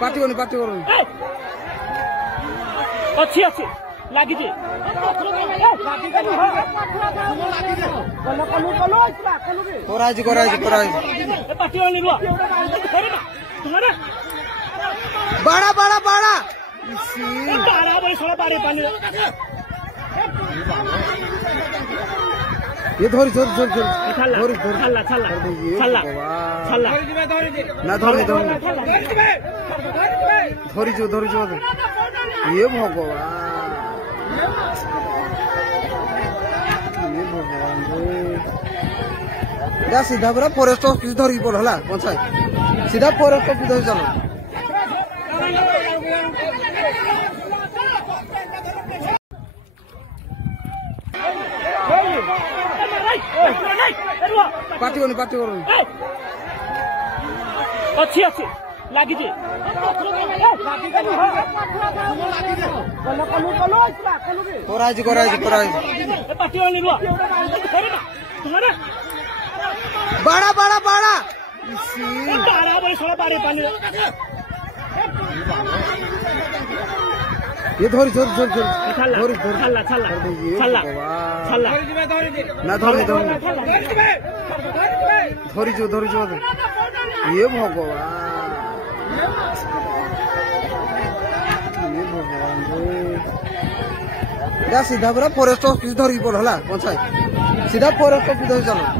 Party करनी अच्छी अच्छी लगी बड़ा बड़ा बड़ा ये धोरी धोरी धोरी धोरी ना धोरी धोरी धोरी ये भगवान रे सीधा पूरा फॉरेस्ट ऑफिस धरिक पड़ है पंचायत सीधा फॉरेस्ट ऑफिस धरी चलो पार्टी करनी अच्छी अच्छी लगी बड़ा बड़ा बड़ा ये धोरी धोरी धोरी धोरी ना धोरी धोरी ये भगवान रे सीधा पूरा फॉरेस्ट ऑफिस धरिक पड़ है पंचायत सीधा फॉरेस्ट ऑफिस धरी चलो।